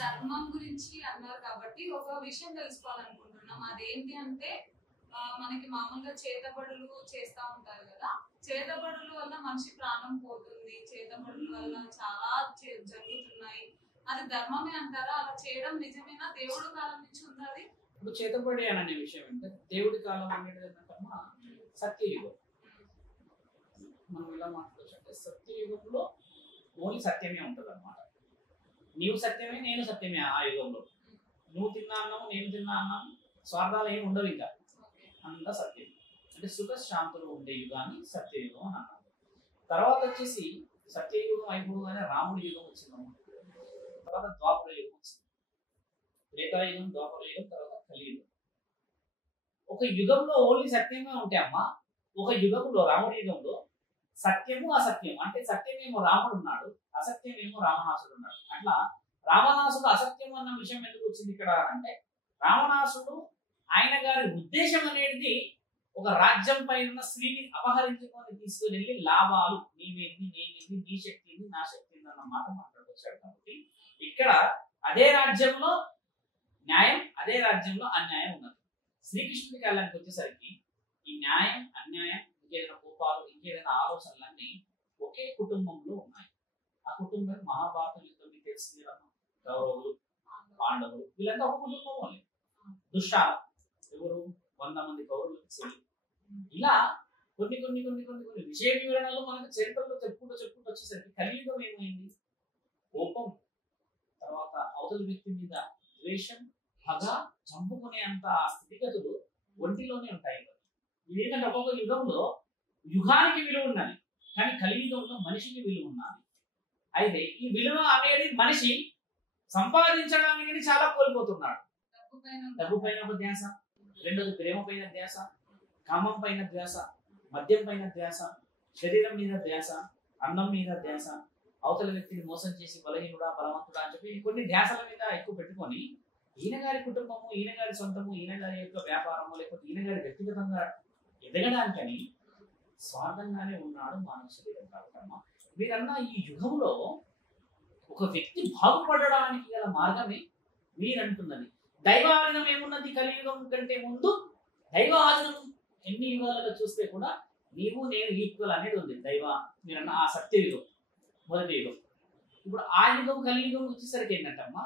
ధర్మం గురించి అన్నారు కాబట్టి ఒక విషయం తెలుసుకోవాలనుకుంటున్నాం. అదేంటి అంటే మనకి మామూలుగా చేతబడులు చేస్తూ ఉంటారు కదా. చేతబడుల వల్ల మనిషి ప్రాణం పోతుంది, చేతబడుల వల్ల చాలా జరుగుతున్నాయి. అది ధర్మమే అంటారా? అలా చేయడం నిజమేనా? దేవుడి కాలం నుంచి ఉన్నది. ఇప్పుడు చేతబడి అనే విషయం అంటే దేవుడి కాలం అనేది ఏంటంటే సత్యయుగం. మనం ఎలా మాట్లాడచ్చు అంటే సత్యయుగంలో ఓన్లీ సత్యమే ఉంటుంది అన్నమాట. నీవు సత్యమే, నేను సత్యమే. ఆ యుగంలో నువ్వు తిన్నా అన్నాము, నేను తిన్నా అన్నాము, స్వార్థాలు ఏమి ఉండవు. ఇంకా అంతా సత్యం. అంటే సుఖ శాంతులు ఉండే యుగాన్ని సత్యయుగం అని అన్నాము. తర్వాత వచ్చేసి సత్యయుగం అయిపోగానే రాముడి యుగం వచ్చిందమ్మా. తర్వాత ద్వాపర యుగం వచ్చింది. త్రేతాయుగం, ద్వాపర యుగం, తర్వాత కలియుగం. ఒక యుగంలో ఓన్లీ సత్యమే ఉంటే అమ్మా, ఒక యుగంలో రాముడి యుగంలో సత్యము అసత్యం. అంటే సత్యమేమో రాముడు ఉన్నాడు, అసత్యమేమో రావణాసుడు ఉన్నాడు. అట్లా రావణాసుడు అసత్యం అన్న విషయం ఎందుకు వచ్చింది ఇక్కడ అంటే, రావణాసుడు ఆయన గారి ఉద్దేశం అనేది ఒక రాజ్యం పైన స్త్రీని అపహరించుకొని తీసుకుని వెళ్ళి లాభాలు, నీవేంది నేనేంది, నీ శక్తి ఏంది నా శక్తి ఏంది అన్న మాట మాట్లాడుకొచ్చాడు. కాబట్టి ఇక్కడ అదే రాజ్యంలో న్యాయం, అదే రాజ్యంలో అన్యాయం ఉన్నది. శ్రీకృష్ణుడి కాలానికి వచ్చేసరికి ఈ న్యాయం, అన్యాయం, ఇంకేదైనా కోపాలు, ఇంకేదైనా ఆలోచనలన్నీ ఒకే కుటుంబంలో ఉన్నాయి. ఆ కుటుంబం మహాభారత యుద్ధం మీకు తెలిసింది కదా. కౌరవులు, పాండవులు, వీళ్ళంతా ఒక కుటుంబం. దుష్టాల ఎవరు 100 మంది కౌరవులు. ఇలా కొన్ని కొన్ని కొన్ని కొన్ని కొన్ని విషయ వివరణలు మనకు చరిత్రలో చెప్పుకుంటూ వచ్చేసరికి కలియుగం ఏమైంది? కోపం, తర్వాత అవతల వ్యక్తి మీద ద్వేషం, పగ, చంపుకునే అంత స్థితిగతులు ఒంటిలోనే ఉంటాయి. ఏంటంటే ఒక్కొక్క యుగంలో యుగానికి విలువ ఉన్నది, కానీ కలియుగంలో మనిషికి విలువ ఉన్నది. అయితే ఈ విలువ అనేది మనిషి సంపాదించడానికి చాలా కోల్పోతున్నాడు. డబ్బు పైన ఒక ధ్యాస, రెండోది ప్రేమ పైన ధ్యాస, కామం పైన ధ్యాస, మద్యం పైన ధ్యాస, శరీరం మీద ధ్యాస, అన్నం మీద ధ్యాస, అవతల వ్యక్తిని మోసం చేసి బలహీనుడా బలవంతుడా అని చెప్పి కొన్ని ధ్యాసల మీద ఎక్కువ పెట్టుకొని ఈయన గారి కుటుంబము, ఈయన గారి సొంతము, ఈయన గారి యొక్క వ్యాపారము, లేకపోతే ఈయన గారి వ్యక్తిగతంగా ఎదగడానికని స్వార్థంగానే ఉన్నాడు మానవ శరీరం. కాబట్టి మీరన్నా ఈ యుగంలో ఒక వ్యక్తి బాగుపడడానికి గల మార్గమే మీరంటున్నది. దైవాధీనం ఏమున్నది? కలియుగం కంటే ముందు దైవాధీనం ఎన్ని యుగాలుగా చూస్తే కూడా నీవు నేను ఈక్వల్ అనేది ఉంది. మీరన్న ఆ సత్యయుగం మొదటి యుగం. ఇప్పుడు ఆ యుగం కలియుగం వచ్చేసరికి ఏంటంటమ్మా,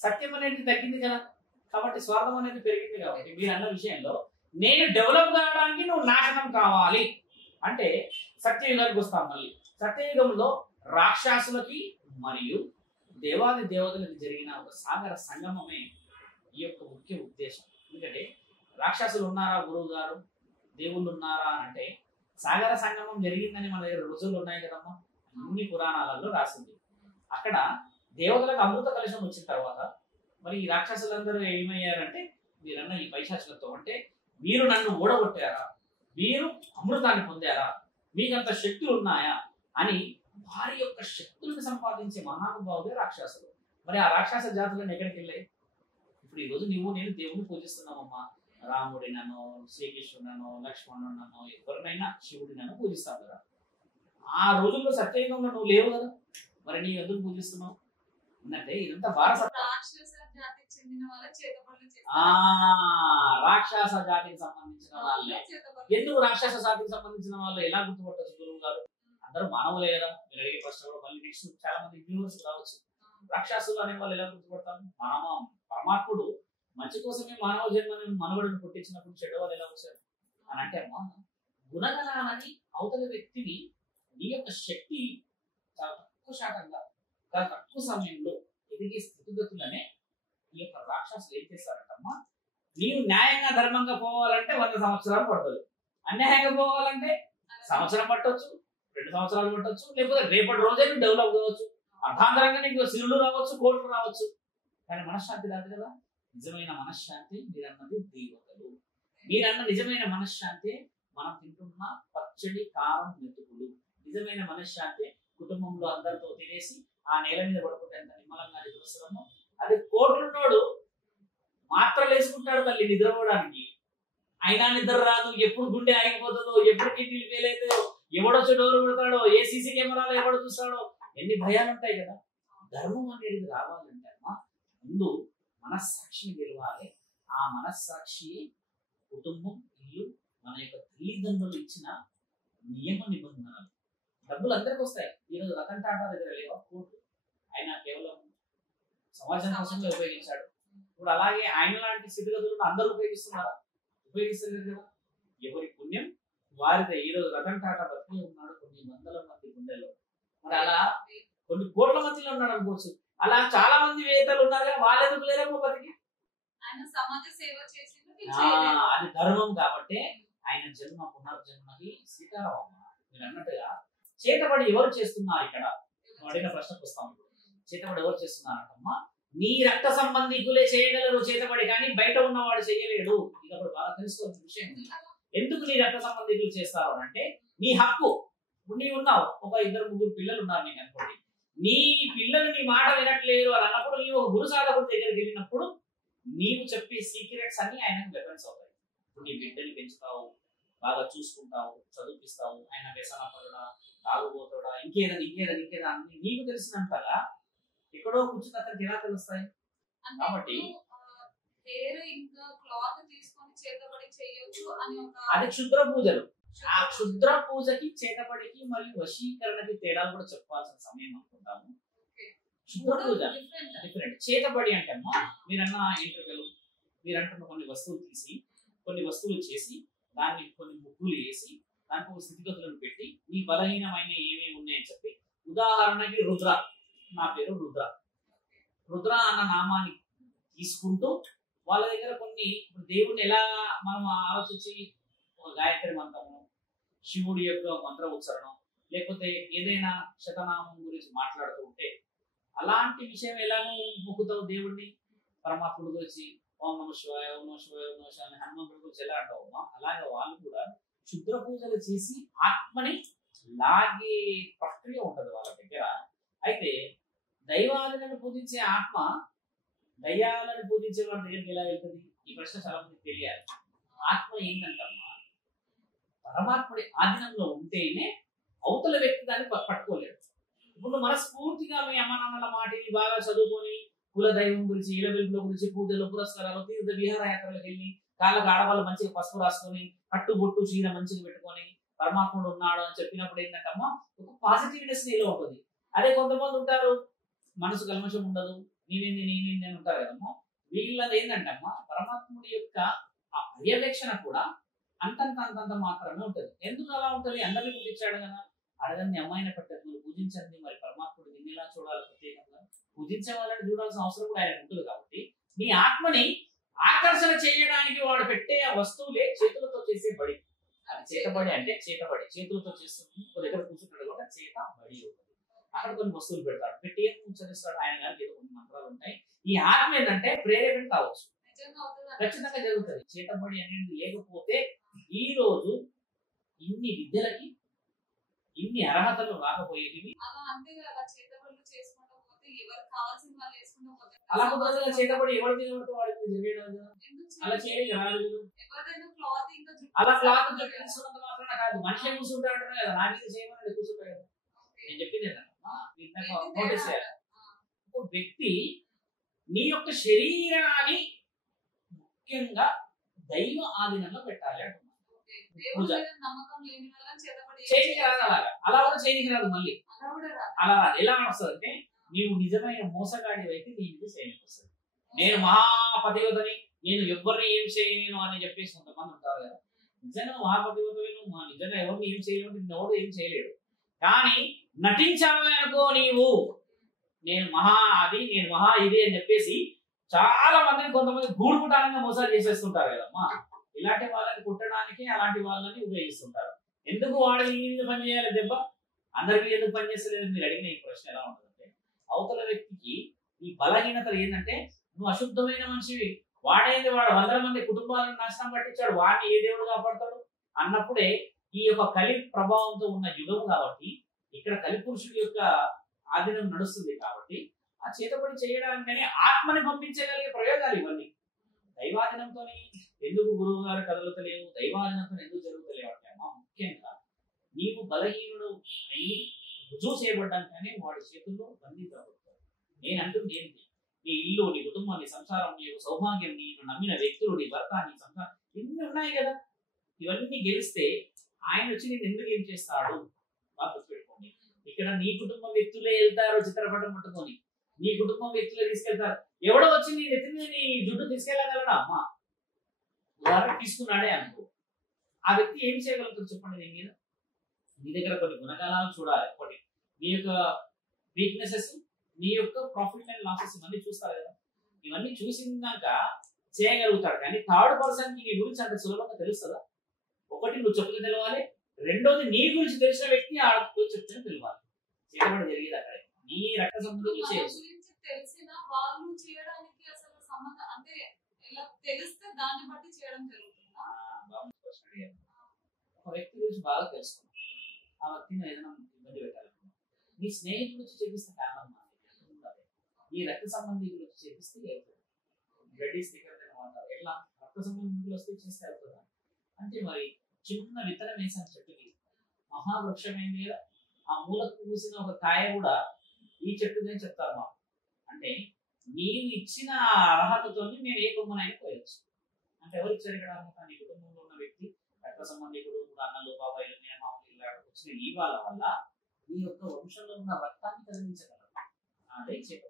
సత్యం అనేది తగ్గింది కదా, కాబట్టి స్వార్థం అనేది పెరిగింది. కాబట్టి మీరు అన్న విషయంలో నేను డెవలప్ కావడానికి నువ్వు నాశనం కావాలి అంటే సత్యయుగానికి వస్తాం. మళ్ళీ సత్యయుగంలో రాక్షసులకి మరియు దేవాది దేవతలకు జరిగిన ఒక సాగర సంగమమే ఈ యొక్క ముఖ్య ఉద్దేశం. ఎందుకంటే రాక్షసులు ఉన్నారా గురువు గారు, దేవుళ్ళు ఉన్నారా అంటే సాగర సంగమం జరిగిందని మన దగ్గర రుజువులు ఉన్నాయి కదమ్మా. అన్ని పురాణాలలో రాసింది. అక్కడ దేవతలకు అమృత కలశం వచ్చిన తర్వాత మరి ఈ రాక్షసులందరూ ఏమయ్యారంటే, మీరన్న ఈ పైశాచులతో అంటే మీరు నన్ను ఓడగొట్టారా, మీరు అమృతాన్ని పొందారా, మీకంత శక్తులు ఉన్నాయా అని వారి యొక్క శక్తులను సంపాదించే మహానుభావులే రాక్షసులు. మరి ఆ రాక్షస జాతులను ఎక్కడికి వెళ్ళాయి? ఇప్పుడు ఈరోజు నువ్వు నేను దేవుని పూజిస్తున్నామమ్మా. రాముడినో, శ్రీకృష్ణుడనో, లక్ష్మణుడనో, ఎవరినైనా శివుడినో పూజిస్తాం కదా. ఆ రోజుల్లో సత్యయుగంలో నువ్వు లేవు కదా, మరి నీ ఎందుకు పూజిస్తున్నావు అంటే ఇదంతా రాక్షస జాతికి చెందిన వాళ్ళే. ఎందుకు రాక్షస జాతికి సంబంధించిన వాళ్ళు ఎలా గుర్తుపట్టచ్చు గురువు గారు? అందరూ మానవులే కదా. మీరు అడిగే ప్రశ్న కూడా మళ్ళీ నెక్స్ట్ చాలా మంది వ్యూవర్స్ రావచ్చు. రాక్షసులు అనే వాళ్ళు ఎలా గుర్తుపడతారు? పరమాత్ముడు మంచి కోసమే మానవ జన్మని మనుగడను పుట్టించినప్పుడు చెడ్డవాళ్ళు ఎలా వచ్చారు అని అంటే అమ్మా, గుణగణాలని అవతల వ్యక్తిని నీ యొక్క శక్తి చాలా తక్కువ శాతంగా చాలా తక్కువ సమయంలో ఎదిగే స్థితిగతులనే ఈ యొక్క రాక్షసులు ఏం చేస్తారంటమ్మా, నీవు న్యాయంగా ధర్మంగా పోవాలంటే 100 సంవత్సరాలు పడుతుంది, అన్యాయంగా పోవాలంటే సంవత్సరం పట్టవచ్చు, 2 సంవత్సరాలు పట్టవచ్చు, లేకపోతే రేపటి రోజే డెవలప్ కావచ్చు, అర్థాంతరంగా నీకు సిరులు రావచ్చు, కోట్లు రావచ్చు, కానీ మనశ్శాంతి రాదు కదా. నిజమైన మనశ్శాంతి మీరన్నది దేవతలు. మీరన్న నిజమైన మనశ్శాంతి మనం తింటున్న పచ్చడి కారం మెతుకులు. నిజమైన మనశ్శాంతి కుటుంబంలో అందరితో తినేసి ఆ నేల మీద పడుకుంటే ఎంత నిమ్మలంగా నిద్రస్తున్నామో, అది కోట్లున్నోడు మాత్రలు వేసుకుంటాడు తల్లి నిద్రపోవడానికి, అయినా నిద్ర రాదు. ఎప్పుడు గుండె ఆగిపోతుందో, ఎప్పుడు కిడ్నీలు ఫెయిల్ అవుతాయో, ఎవడొచ్చి డోర్ పెడతాడో, ఏ సీసీ కెమెరాలో ఎవడు చూస్తాడో, ఎన్ని భయాలు ఉంటాయి కదా. ధర్మం అనేది రావాలంటే అమ్మా మనస్సాక్షిని గెలవాలి. ఆ మనస్సాక్షి కుటుంబం, ఇల్లు, మన యొక్క తల్లిదండ్రులు ఇచ్చిన నియమ నిబంధనలు. డబ్బులు అందరికి వస్తాయి. ఈరోజు రతన్ టాటా దగ్గర లేవా కోట్లు? ఆయన కేవలం సమాజం కోసమే ఉపయోగించాడు. ఇప్పుడు అలాగే ఆయన లాంటి స్థితిగతులను అందరూ ఉపయోగిస్తున్నారా? ఉపయోగిస్తలేదు కదా. ఎవరి పుణ్యం వారిదే. ఈరోజు రతన్ టాటా బతికే ఉన్నాడు కొన్ని వందల మంది గుండెల్లో. మరి అలా కొన్ని కోట్ల మందిలో ఉన్నాడు అనుకోవచ్చు. అలా చాలా మంది వేతలు ఉన్నారు కదా, వాళ్ళు ఎందుకు లేరేమో బతికి? అది ధర్మం కాబట్టి ఆయన జన్మ పునర్జన్మకి శ్రీకారం. మీరు అన్నట్టుగా చేతబడి ఎవరు చేస్తున్నారు? ఇక్కడ అడిగిన ప్రశ్నకు వస్తాం. చేతబడి ఎవరు చేస్తున్నారంటమ్మా? నీ రక్త సంబంధికులే చేయగలరు చేతబడి, కానీ బయట ఉన్నవాడు చేయలేడు. ఇది అప్పుడు బాగా తెలుసుకోవాల్సిన విషయం. ఎందుకు నీ రక్త సంబంధికులు చేస్తారు అంటే నీ హక్కు. ఇప్పుడు నీవు ఉన్నావు, ఒక 2-3 పిల్లలు ఉన్నారు నీకు అనుకోండి. నీ పిల్లలు నీ మాట వినట్లేరు అని అన్నప్పుడు నీవు ఒక గురు సాధకుడి దగ్గరికి వెళ్ళినప్పుడు నీవు చెప్పే సీక్రెట్స్ అన్ని ఆయనకు వెపన్స్ అవుతాయి. ఇప్పుడు నీ బిడ్డని పెంచుతావు, బాగా చూసుకుంటావు, చదివిస్తావు. ఆయన వ్యసన పరుడా, తాగుబోతుడా, ఇంకేదా అన్ని నీకు తెలిసినంతగా ఎక్కడో కూర్చుని అతనికి ఎలా తెలుస్తాయి? కాబట్టి అది క్షుద్ర పూజలు. ఆ క్షుద్ర పూజకి, చేతబడికి మరియు వశీకరణకి తేడా కూడా చెప్పాల్సిన సమయం అనుకుంటాము. క్షుద్ర పూజ డిఫరెంట్. చేతబడి అంటే అమ్మా మీరన్న ఇంటర్వ్యూలు, మీరంటున్న కొన్ని వస్తువులు తీసి, కొన్ని వస్తువులు చేసి, దాన్ని కొన్ని ముగ్గులు వేసి, దానికి ఒక స్థితిగతులను పెట్టి, మీ బలహీనమైన ఏమేమి ఉన్నాయని చెప్పి, ఉదాహరణకి రుద్ర, నా పేరు రుద్ర, రుద్ర అన్న నామాన్ని తీసుకుంటూ వాళ్ళ దగ్గర కొన్ని దేవుణ్ణి ఎలా మనం ఆలోచించి ఒక గాయత్రి మంత్రము, శివుడి యొక్క మంత్ర ఉచ్చారణం, లేకపోతే ఏదైనా శతనామం గురించి మాట్లాడుతూ ఉంటే అలాంటి విషయం ఎలానో మొక్కుతావు దేవుడిని. పరమాత్ముడు వచ్చి ఓం నమః శివాయ, ఓం నమః శివాయ, ఓం నమః శివాయ అని హనుమంతుడి గురించి ఎలా అంటావు? అలాగే వాళ్ళు కూడా క్షుద్ర పూజలు చేసి ఆత్మని లాగే ప్రక్రియ ఉంటది వాళ్ళ దగ్గర. అయితే దైవాలను పూజించే ఆత్మ దయ్యాలను పూజించే వాళ్ళ దగ్గరికి ఎలా వెళ్తుంది? ఈ ప్రశ్న చాలా మందికి తెలియాలి. ఆత్మ ఏంటంటమ్మా, పరమాత్ముడి ఆధీనంలో ఉంటేనే అవతల వ్యక్తి దాన్ని పట్టుకోలేడు. ఇప్పుడు మనస్ఫూర్తిగా మీ అమ్మ నాన్నల మాటిని బాగా చదువుకొని కుల దైవం గురించి, ఇలవెల్పుల గురించి, పూజలు, పురస్కారాలు, తీర్థ విహారయాత్రలకు వెళ్ళి కాళ్ళకు ఆడవాళ్ళు మంచిగా పసుపు రాసుకొని, కట్టుబొట్టు చీర మంచిగా పెట్టుకొని పరమాత్ముడు ఉన్నాడు అని చెప్పినప్పుడు ఏంటంటమ్మా ఒక పాజిటివ్నెస్ నీలో ఉంటుంది. అదే కొంతమంది ఉంటారు మనసు కల్మషం ఉండదు, నేనేంది అని ఉంటారు కదమ్మా. వీళ్ళది ఏంటంటమ్మా పరమాత్ముడి యొక్క ఆ పర్యవేక్షణ కూడా అంతంత మాత్రమే ఉంటుంది. ఎందుకు అలా ఉంటుంది? అందరినీ పూజించాడు కదా. అడగండి అమ్మాయిన పట్టణంలో పూజించండి, మరి పరమాత్ముడు నిన్ను ఎలా చూడాలి? ప్రత్యేకంగా పూజించే వాళ్ళని చూడాల్సిన అవసరం కూడా ఆయన ఉంటుంది. కాబట్టి నీ ఆత్మని ఆకర్షణ చేయడానికి వాడు పెట్టే ఆ వస్తువులే చేతులతో చేసే బడి. అది చేతబడి అంటే చేతబడి చేతులతో చేస్తుంది. ఒక దగ్గర కూర్చుంటాడు కూడా చేత బడి ఉంటుంది. అక్కడ కొన్ని వస్తువులు పెడతాడు, పెట్టి ఏం ఉచ్చరిస్తాడు ఆయన గారికి, ఏదో కొన్ని మంత్రాలు ఉంటాయి. ఈ ఆత్మ ఏంటంటే ప్రేరేపణ కావచ్చు, ఖచ్చితంగా జరుగుతుంది. చేతబడి అనేది లేకపోతే ఈ రోజు ఇన్ని విద్యలకి ఇన్ని అర్హతలు రాకపోయేవి. అలా కుదరదు. చేతబడి ఎవరి మీద వాడికి జరిగేది అలా చేయలేదు. అలా క్లాత్ తీసుకున్నంత మాత్రాన కాదు, మనిషి కూర్చుంటా అంటున్నా కదా, నా మీద చేయమని కూర్చుంటా కదా. నేను చెప్పింది ఏంటంటే నోటీస్ చేయాలి. ఒక వ్యక్తి నీ యొక్క శరీరాన్ని ముఖ్యంగా దైవ ఆధీనంలో పెట్టాలి అంటున్నా. పూజ చేయనికి రాదు, అలా కూడా చేయనికి రాదు. మళ్ళీ అలా రాదు. ఎలా వస్తుంది అంటే నీవు నిజమైన మోసగాడి అయితే నీ మీద చేయనికి వస్తుంది. నేను మహాపతివతని, నేను ఎవరిని ఏం చేయలేను అని చెప్పేసి కొంతమంది ఉంటారు కదా. నిజంగా మహాపతివతను నిజంగా ఎవరిని ఏం చేయలేవు, ఎవరు ఏం చేయలేడు. కానీ నటించాలి అనుకో నీవు, నేను మహా అది, నేను మహా ఇది అని చెప్పేసి చాలా మందిని కొంతమంది గూడుపుటానంగా మోసాలు చేసేస్తుంటారు కదమ్మా. ఇలాంటి వాళ్ళని కుట్టడానికి అలాంటి వాళ్ళని ఉపయోగిస్తుంటారు. ఎందుకు వాడు ఈ మీద పని చేయాలి దెబ్బ, అందరికీ ఎందుకు పని చేస్తలేదు? మీరు అడిగిన ఈ ప్రశ్న ఎలా ఉంటుందంటే అవతల వ్యక్తికి ఈ బలహీనతలు ఏంటంటే నువ్వు అశుద్ధమైన మనిషివి, వాడేంది వాడు 100 మంది కుటుంబాలను నాశనం పట్టించాడు, వాడిని ఏ దేవుడు కాపాడతాడు అన్నప్పుడే ఈ యొక్క కలి ప్రభావంతో ఉన్న యుగం కాబట్టి ఇక్కడ కలిపురుషుడి యొక్క ఆధీనం నడుస్తుంది. కాబట్టి ఆ చేతబడి చేయడానికనే ఆత్మని పంపించగలిగే ప్రయోగాలు ఇవన్నీ. దైవాధీనంతో ఎందుకు గురువు గారు కదలుతలేవు, దైవాధీనంతో ఎందుకు జరుగుతలేవు అంటే అమ్మా ముఖ్యంగా నీవు బలహీనుడు అయ్యి రుజువు చేయబడ్డానికనే వాడి చేతుల్లో బంధించబడతాడు. నేను అంటుంది ఏంటి, నీ ఇల్లు, నీ కుటుంబం, నీ సంసారం, నీ యొక్క సౌభాగ్యం, నీకు నమ్మిన వ్యక్తులు, నీ భర్త, నీ సంసారం, ఇన్ని ఉన్నాయి కదా. ఇవన్నీ గెలిస్తే ఆయన వచ్చి నేను ఎందుకు ఏం చేస్తాడు? బాగా గుర్తుపెట్టుకోండి. ఇక్కడ నీ కుటుంబం వ్యక్తులే వెళ్తారు చిత్రపటం పట్టుకొని, నీ కుటుంబం వ్యక్తులే తీసుకెళ్తారు. ఎవడో వచ్చి నీ నెత్తి మీద నీ జుట్టు తీసుకెళ్ళగలడా? అమ్మ ఉదాహరణ తీసుకున్నాడే అనుకో, ఆ వ్యక్తి ఏం చేయగలుగుతాడు చెప్పండి? నీ మీద నీ దగ్గర కొన్ని గుణగణాలు చూడాలి. ఒకటి నీ యొక్క వీక్నెసెస్, నీ యొక్క ప్రాఫిట్ అండ్ లాసెస్ ఇవన్నీ చూస్తారు కదా. ఇవన్నీ చూసినాక చేయగలుగుతాడు. కానీ థర్డ్ పర్సన్ కి నీ గురించి అంత సులభంగా తెలుస్తుందా? ఒకటి నువ్వు చెప్తే తెలవాలి, రెండోది నీ గురించి తెలిసిన వ్యక్తి ఆడకు చెప్తే తెలియాలి. చేయడం జరిగేది అక్కడ నీ రక్త సంబంధులు చేయొచ్చు. తెలిసిన వాళ్ళు చేయడానికి అసలు సంబంధం అంటే ఎలా తెలిస్తే దాన్ని బట్టి చేయడం జరుగుతుందా? ఒక వ్యక్తి గురించి బాగా తెలుసుకున్నాం, ఆ వ్యక్తిని ఏదైనా ఇబ్బంది పెట్టాలనుకున్నాం, నీ స్నేహితుల గురించి చేపిస్తే కారణం ఈ రక్త సంబంధి గురించి చేపిస్తే గడ్డి స్టిక్కర్ అంటారు. ఎట్లా రక్త సంబంధికులు వస్తే చేస్తే అవుతుందా? అంటే మరి చిన్న విత్తనం వేసిన చెట్టుకి మహావృక్షమైంది కదా, ఆ మూలకు పూసిన ఒక కాయ కూడా ఈ చెట్టుదని చెప్తారు మా. అంటే నీవు ఇచ్చిన అర్హతతో నేను ఏ కొమ్మనైనా పోయొచ్చు. అంటే ఎవరు ఇచ్చారు ఇక్కడ అర్హత? నీ కుటుంబంలో ఉన్న వ్యక్తి, రక్త సంబంధికుడు, అన్నలు, బాబాయిలు, మేనమామలు వచ్చిన ఈ వాళ్ళ వల్ల నీ యొక్క వంశంలో ఉన్న రక్తాన్ని కదిలించగలరు. అదే చేప